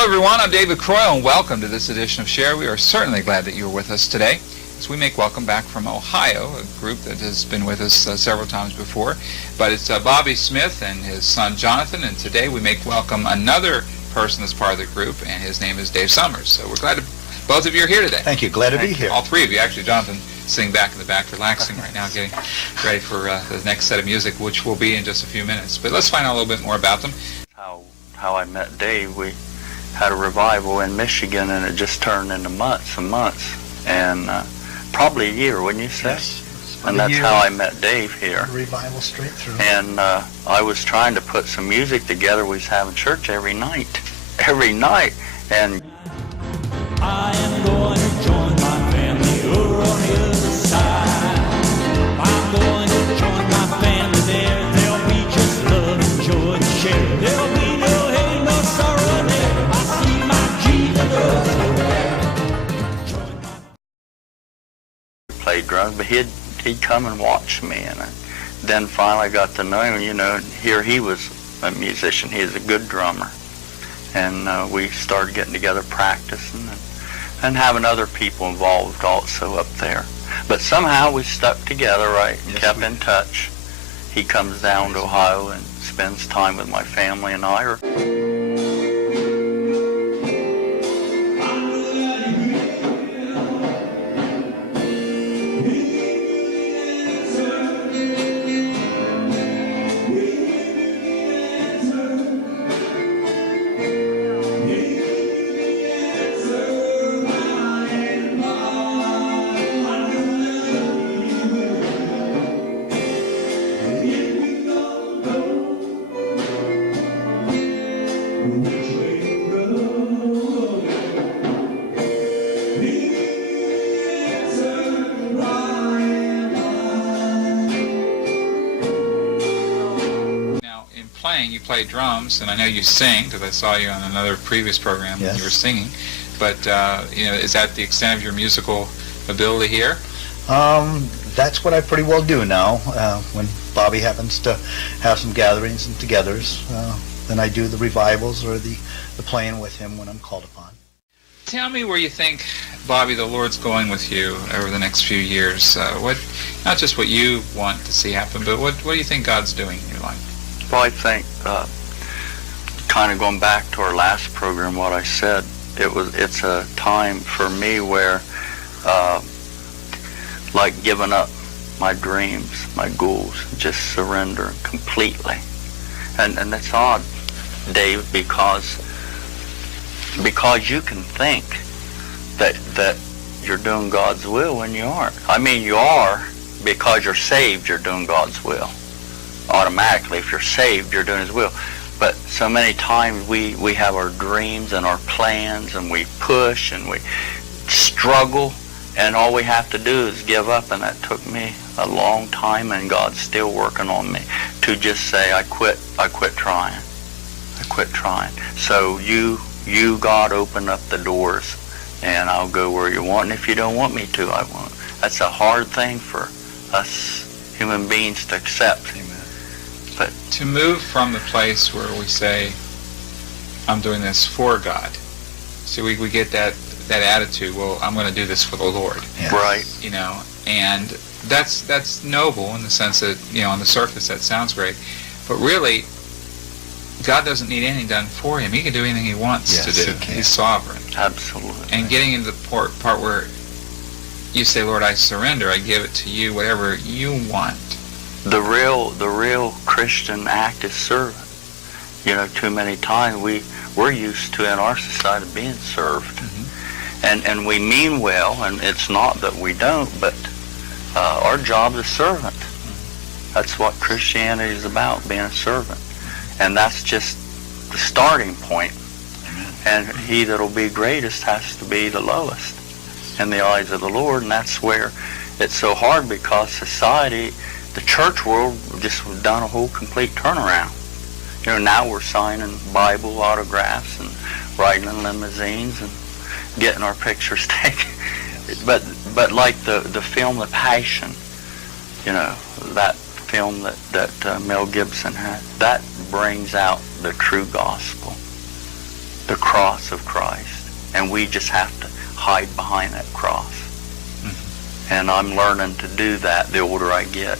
Hello everyone, I'm David Croyle and welcome to this edition of Share. We are certainly glad that you're with us today as we make welcome back from Ohio, a group that has been with us several times before. But it's Bobby Smith and his son Jonathan, and today we make welcome another person that's part of the group, and his name is Dave Summers. So we're glad both of you are here today. Thank you, glad to be here. All three of you, actually. Jonathan sitting back in the back relaxing right now, getting ready for the next set of music, which will be in just a few minutes. But let's find out a little bit more about them. How I met Dave, we had a revival in Michigan, and it just turned into months and months, and probably a year, wouldn't you say? Yes. And that's how I met Dave here. Revival straight through. And I was trying to put some music together. We was having church every night, and I am going to join my family over on the other side. I'm going to join my family there. There'll be just love and joy to share. There'll be no hate, no sorrow there. I see my Jesus over there. played drums, but he'd come and watch me, and then finally got to know him. You know, here he was a musician. He was a good drummer, and we started getting together, practicing, and having other people involved also up there. But somehow we stuck together, right, and kept in touch. He comes down to Ohio and spends time with my family and I. You play drums, and I know you sing because I saw you on another previous program when you were singing. But you know, is that the extent of your musical ability here? That's what I pretty well do now. When Bobby happens to have some gatherings and togethers, then I do the revivals or the playing with him when I'm called upon. Tell me where you think, Bobby, the Lord's going with you over the next few years. Not just what you want to see happen, but what do you think God's doing in your life? Well, I think, kind of going back to our last program, what I said, it's a time for me where, like giving up my dreams, my goals, just surrender completely. And it's odd, Dave, because you can think that you're doing God's will when you aren't. I mean, you are, because you're saved, you're doing God's will. Automatically, if you're saved, you're doing His will. But so many times we have our dreams and our plans, and we push and we struggle, and all we have to do is give up. And that took me a long time, and God's still working on me to just say, I quit trying. So you God, open up the doors, and I'll go where you want. And if you don't want me to, I won't. That's a hard thing for us human beings to accept. But to move from the place where we say, I'm doing this for God. So we get that attitude, well, I'm going to do this for the Lord. Yes. Right. You know, and that's noble in the sense that, you know, on the surface that sounds great. But really, God doesn't need anything done for Him. He can do anything He wants to do. He's sovereign. Absolutely. And getting into the part where you say, Lord, I surrender, I give it to you, whatever you want. The real Christian act is servant. You know, too many times we're used to in our society being served. Mm-hmm. And we mean well, and it's not that we don't, but our job is servant. Mm-hmm. That's what Christianity is about, being a servant. And that's just the starting point. And he that'll be greatest has to be the lowest in the eyes of the Lord, and that's where it's so hard, because society, the church world, just done a whole complete turnaround. You know, now we're signing Bible autographs and riding in limousines and getting our pictures taken. But like the film The Passion, you know, that film that Mel Gibson had, that brings out the true gospel. the cross of Christ, and we just have to hide behind that cross. And I'm learning to do that the older I get.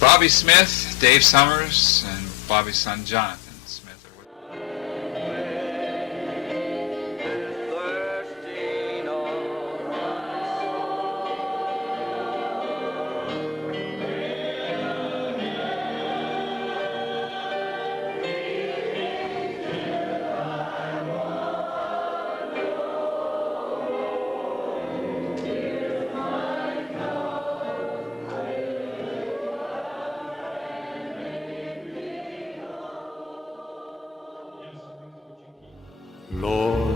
Bobby Smith, Dave Summers, and Bobby's son Jonathan Smith are with us. Lord,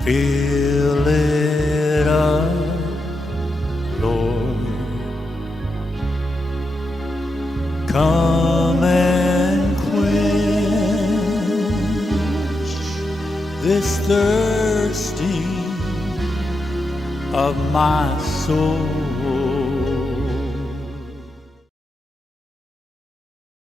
fill it up, Lord, come and quench this thirsting of my soul.